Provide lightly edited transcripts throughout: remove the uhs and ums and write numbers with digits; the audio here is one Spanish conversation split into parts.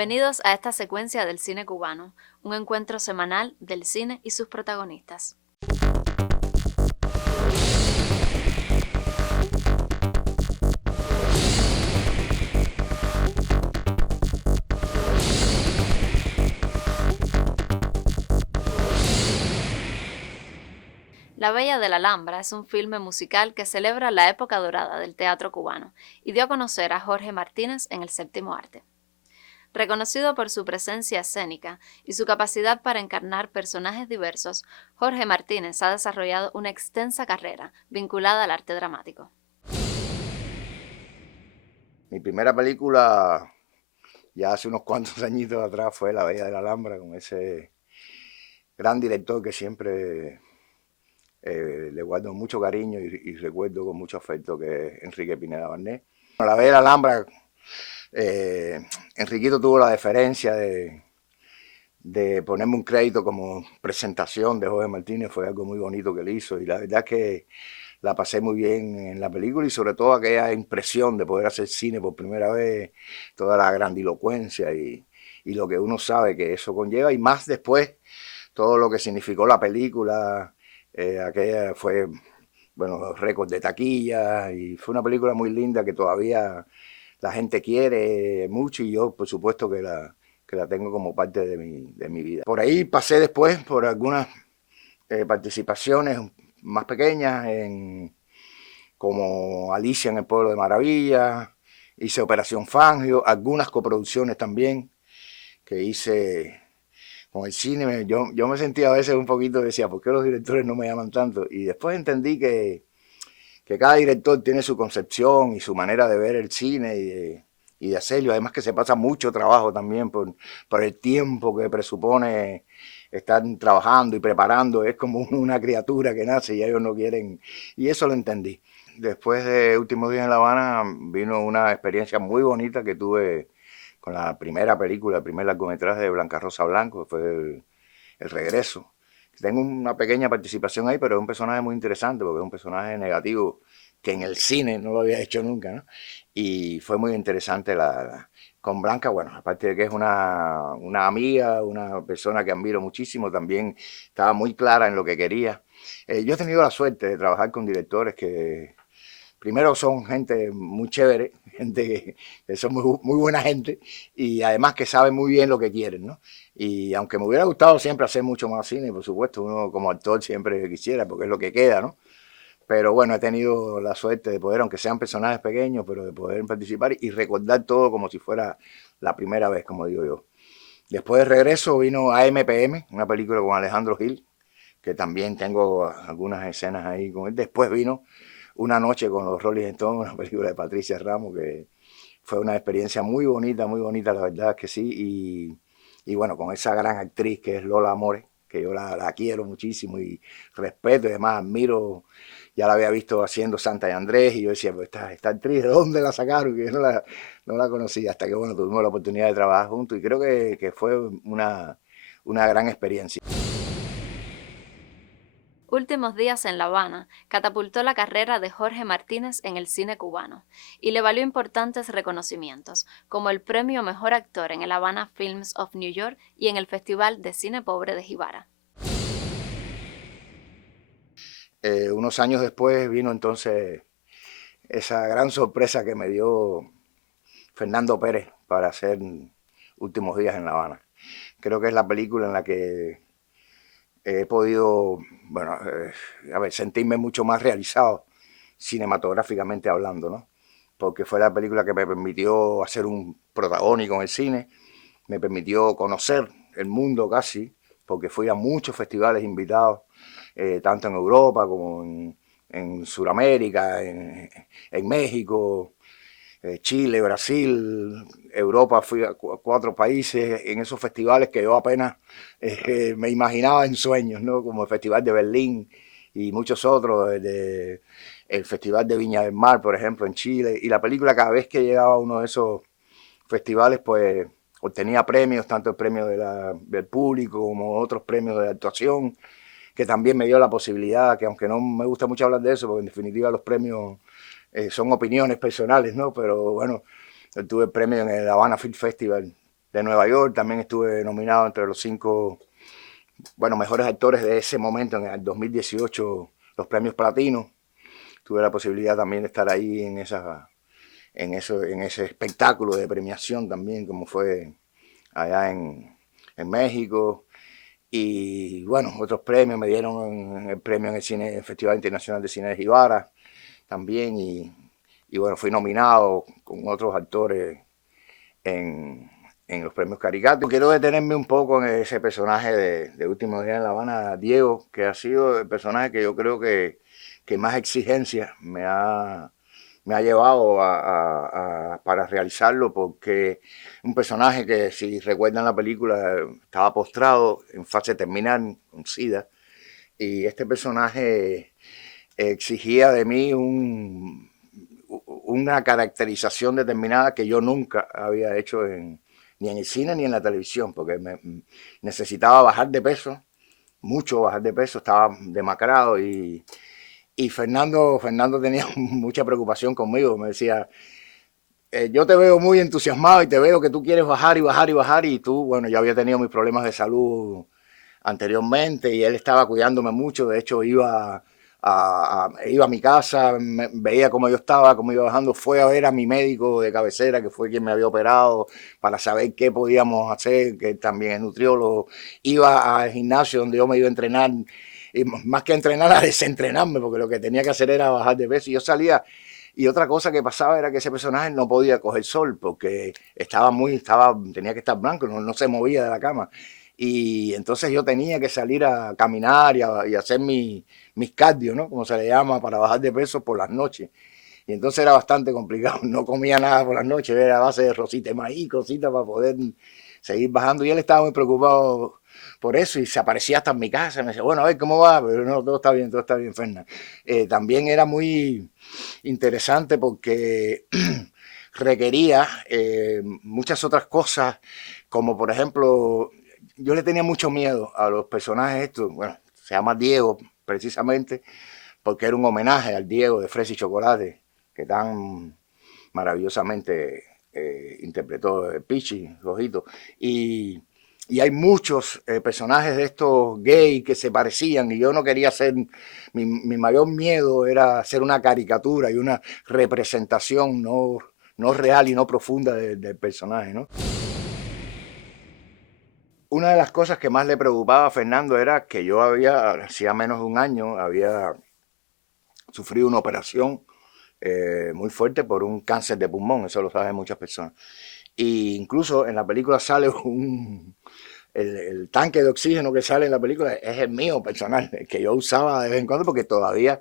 Bienvenidos a esta secuencia del cine cubano, un encuentro semanal del cine y sus protagonistas. La Bella de la Alhambra es un filme musical que celebra la época dorada del teatro cubano y dio a conocer a Jorge Martínez en el séptimo arte. Reconocido por su presencia escénica y su capacidad para encarnar personajes diversos, Jorge Martínez ha desarrollado una extensa carrera vinculada al arte dramático. Mi primera película, ya hace unos cuantos añitos atrás, fue La Bella de la Alhambra, con ese gran director que siempre le guardo mucho cariño y recuerdo con mucho afecto, que es Enrique Pineda Barnet. La Bella de la Alhambra, Enriquito tuvo la deferencia de ponerme un crédito como presentación de Jorge Martínez. Fue algo muy bonito que él hizo, y la verdad es que la pasé muy bien en la película, y sobre todo aquella impresión de poder hacer cine por primera vez, toda la grandilocuencia y lo que uno sabe que eso conlleva, y más después todo lo que significó la película. Aquella fue, bueno, récord de taquilla, y fue una película muy linda que todavía la gente quiere mucho, y yo por supuesto que la tengo como parte de mi vida. Por ahí pasé después por algunas participaciones más pequeñas, como Alicia en el Pueblo de Maravilla, hice Operación Fangio, algunas coproducciones también que hice con el cine. Yo me sentía a veces un poquito, decía, ¿por qué los directores no me llaman tanto? Y después entendí que cada director tiene su concepción y su manera de ver el cine y de hacerlo. Además que se pasa mucho trabajo también por el tiempo que presupone estar trabajando y preparando. Es como una criatura que nace y ellos no quieren, y eso lo entendí. Después de Últimos Días en La Habana vino una experiencia muy bonita que tuve con la primera película, el primer largometraje de Blanca Rosa Blanco, que fue el Regreso. Tengo una pequeña participación ahí, pero es un personaje muy interesante porque es un personaje negativo que en el cine no lo había hecho nunca, ¿no? Y fue muy interesante con Blanca. Bueno, aparte de que es una amiga, una persona que admiro muchísimo, también estaba muy clara en lo que quería. Yo he tenido la suerte de trabajar con directores que primero son gente muy chévere, gente que son muy buena gente, y además que saben muy bien lo que quieren, ¿no? Y aunque me hubiera gustado siempre hacer mucho más cine, por supuesto, uno como actor siempre quisiera, porque es lo que queda, ¿no? Pero bueno, he tenido la suerte de poder, aunque sean personajes pequeños, pero de poder participar y recordar todo como si fuera la primera vez, como digo yo. Después de Regreso vino AMPM, una película con Alejandro Gil, que también tengo algunas escenas ahí con él. Después vino Una noche con los Rolling Stones, una película de Patricia Ramos, que fue una experiencia muy bonita, la verdad que sí. Y bueno, con esa gran actriz que es Lola More, que yo la quiero muchísimo y respeto, y además admiro. Ya la había visto haciendo Santa y Andrés, y yo decía, pues esta actriz, ¿de dónde la sacaron? Que yo no la conocía, hasta que bueno, tuvimos la oportunidad de trabajar juntos, y creo que fue una gran experiencia. Últimos Días en La Habana catapultó la carrera de Jorge Martínez en el cine cubano y le valió importantes reconocimientos, como el premio Mejor Actor en el Havana Films of New York y en el Festival de Cine Pobre de Jibara. Unos años después vino entonces esa gran sorpresa que me dio Fernando Pérez para hacer Últimos Días en La Habana. Creo que es la película en la que he podido, bueno, sentirme mucho más realizado cinematográficamente hablando, ¿no? Porque fue la película que me permitió hacer un protagónico en el cine, me permitió conocer el mundo casi, porque fui a muchos festivales invitados, tanto en Europa como en Sudamérica, en México, Chile, Brasil, Europa. Fui a 4 países en esos festivales que yo apenas me imaginaba en sueños, ¿no? Como el Festival de Berlín y muchos otros, el Festival de Viña del Mar, por ejemplo, en Chile. Y la película, cada vez que llegaba a uno de esos festivales, pues obtenía premios, tanto el premio del público como otros premios de actuación, que también me dio la posibilidad, que aunque no me gusta mucho hablar de eso, porque en definitiva los premios son opiniones personales, ¿no? Pero bueno, tuve el premio en el Havana Film Festival de Nueva York. También estuve nominado entre los 5, bueno, mejores actores de ese momento en el 2018, los premios Platino. Tuve la posibilidad también de estar ahí en ese espectáculo de premiación también, como fue allá en México. Y bueno, otros premios me dieron el premio en el cine, el Festival Internacional de Cine de Jibara también. Y bueno, fui nominado con otros actores en los premios Caricato. Quiero detenerme un poco en ese personaje de Últimos Días en La Habana, Diego, que ha sido el personaje que yo creo que más exigencia me ha llevado para realizarlo, porque un personaje que, si recuerdan la película, estaba postrado en fase terminal con SIDA, y este personaje exigía de mí una caracterización determinada que yo nunca había hecho ni en el cine ni en la televisión, porque necesitaba bajar de peso, mucho bajar de peso, estaba demacrado, y Fernando tenía mucha preocupación conmigo. Me decía, yo te veo muy entusiasmado y te veo que tú quieres bajar y bajar y bajar, y tú, bueno, yo había tenido mis problemas de salud anteriormente y él estaba cuidándome mucho. De hecho, iba a mi casa, veía cómo yo estaba, cómo iba bajando. Fue a ver a mi médico de cabecera, que fue quien me había operado, para saber qué podíamos hacer, que también es nutriólogo. Iba al gimnasio donde yo me iba a entrenar, y más que a entrenar, a desentrenarme, porque lo que tenía que hacer era bajar de peso. Y yo salía, y otra cosa que pasaba era que ese personaje no podía coger sol, porque tenía que estar blanco, no se movía de la cama. Y entonces yo tenía que salir a caminar y hacer mis cardio, ¿no? Como se le llama, para bajar de peso por las noches. Y entonces era bastante complicado. No comía nada por las noches, era a base de rosita de maíz, cositas para poder seguir bajando. Y él estaba muy preocupado por eso y se aparecía hasta en mi casa. Me decía, bueno, a ver cómo va, pero no, todo está bien, Fernan. También era muy interesante porque requería muchas otras cosas, como por ejemplo, yo le tenía mucho miedo a los personajes estos. Bueno, se llama Diego precisamente porque era un homenaje al Diego de Fresa y Chocolate, que tan maravillosamente interpretó Pichi, Rojito. Y hay muchos personajes de estos gay que se parecían, y yo no quería ser, mi mayor miedo era hacer una caricatura y una representación no real y no profunda del personaje, ¿no? Una de las cosas que más le preocupaba a Fernando era que yo hacía menos de un año, había sufrido una operación muy fuerte por un cáncer de pulmón. Eso lo saben muchas personas. Y incluso en la película sale el tanque de oxígeno que sale en la película es el mío personal, el que yo usaba de vez en cuando porque todavía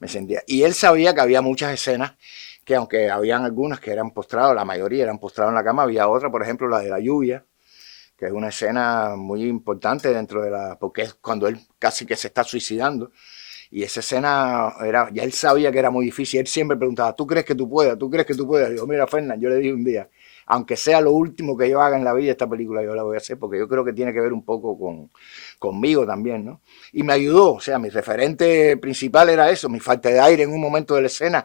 me sentía. Y él sabía que había muchas escenas que, aunque habían algunas que eran postrados, la mayoría eran postrados en la cama, había otra, por ejemplo, la de la lluvia, que es una escena muy importante porque es cuando él casi que se está suicidando. Y esa escena ya él sabía que era muy difícil. Él siempre preguntaba, ¿tú crees que tú puedas? ¿Tú crees que tú puedas? Digo, mira, Fernan, yo le dije un día, aunque sea lo último que yo haga en la vida, esta película yo la voy a hacer, porque yo creo que tiene que ver un poco conmigo también, ¿no? Y me ayudó. O sea, mi referente principal era eso, mi falta de aire en un momento de la escena.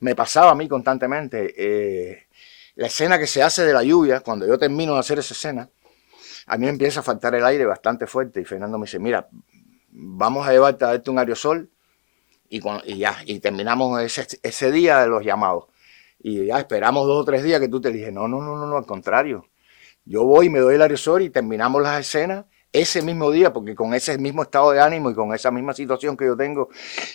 Me pasaba a mí constantemente. La escena que se hace de la lluvia, cuando yo termino de hacer esa escena, a mí me empieza a faltar el aire bastante fuerte, y Fernando me dice, mira, vamos a llevarte a darte un aerosol, y ya, y terminamos ese día de los llamados. Y ya esperamos 2 o 3 días que tú te dije, no, al contrario. Yo voy y me doy el aerosol y terminamos las escenas ese mismo día, porque con ese mismo estado de ánimo y con esa misma situación que yo tengo,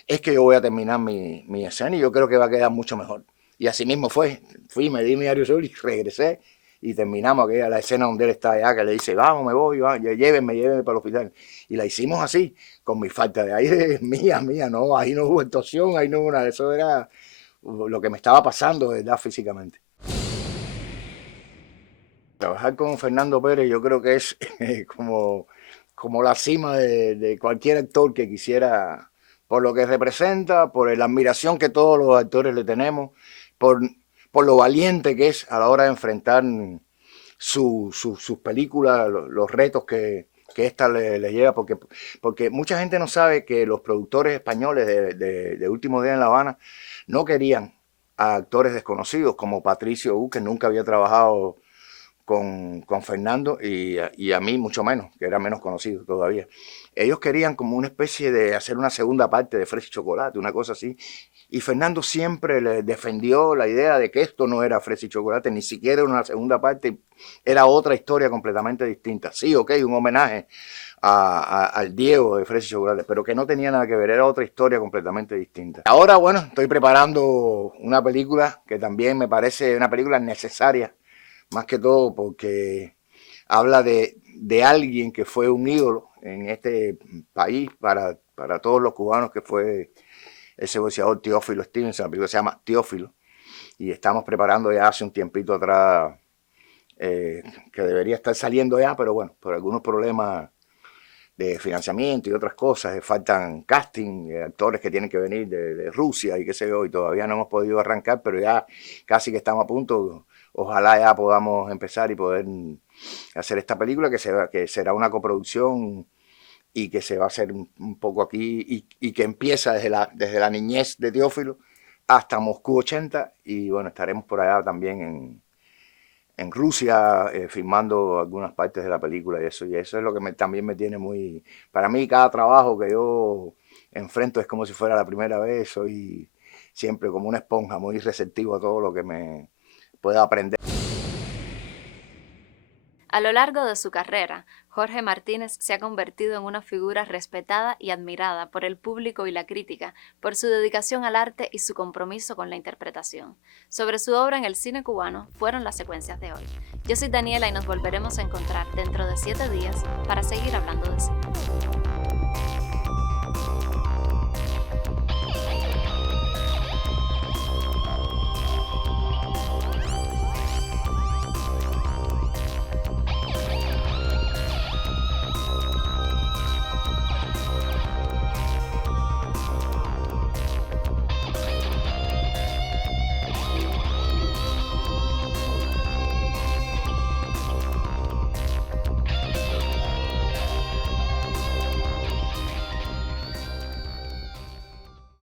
es que yo voy a terminar mi escena, y yo creo que va a quedar mucho mejor. Y así mismo fue. Fui, me di mi aerosol y regresé, y terminamos aquella, la escena donde él está allá, que le dice, vamos, me voy, llévenme para el hospital. Y la hicimos así, con mi falta de aire mía, no, ahí no hubo actuación, ahí no hubo nada, eso era lo que me estaba pasando, de verdad, físicamente. Trabajar con Fernando Pérez yo creo que es como la cima de cualquier actor que quisiera, por lo que representa, por la admiración que todos los actores le tenemos, por, por lo valiente que es a la hora de enfrentar sus películas, los retos que ésta le lleva, porque mucha gente no sabe que los productores españoles de Último Día en La Habana no querían a actores desconocidos como Patricio U, que nunca había trabajado con Fernando y a mí mucho menos, que era menos conocido todavía. Ellos querían como una especie de hacer una segunda parte de Fresa y Chocolate, una cosa así. Y Fernando siempre le defendió la idea de que esto no era Fresa y Chocolate, ni siquiera era una segunda parte, era otra historia completamente distinta. Sí, ok, un homenaje al Diego de Fresa y Chocolate, pero que no tenía nada que ver, era otra historia completamente distinta. Ahora, bueno, estoy preparando una película que también me parece una película necesaria, más que todo porque habla de alguien que fue un ídolo en este país para todos los cubanos, que fue ese boxeador Teófilo Stevenson. La película se llama Teófilo y estamos preparando ya hace un tiempito atrás, que debería estar saliendo ya, pero bueno, por algunos problemas de financiamiento y otras cosas, faltan casting, actores que tienen que venir de Rusia y qué sé yo, y todavía no hemos podido arrancar, pero ya casi que estamos a punto. Ojalá ya podamos empezar y poder hacer esta película que será una coproducción y que se va a hacer un poco aquí y que empieza desde la niñez de Teófilo hasta Moscú 80, y bueno, estaremos por allá también en Rusia, filmando algunas partes de la película y eso es lo que también me tiene muy... Para mí cada trabajo que yo enfrento es como si fuera la primera vez, soy siempre como una esponja, muy receptivo a todo lo que me pueda aprender. A lo largo de su carrera, Jorge Martínez se ha convertido en una figura respetada y admirada por el público y la crítica por su dedicación al arte y su compromiso con la interpretación. Sobre su obra en el cine cubano fueron las secuencias de hoy. Yo soy Daniela y nos volveremos a encontrar dentro de 7 días para seguir hablando de cine.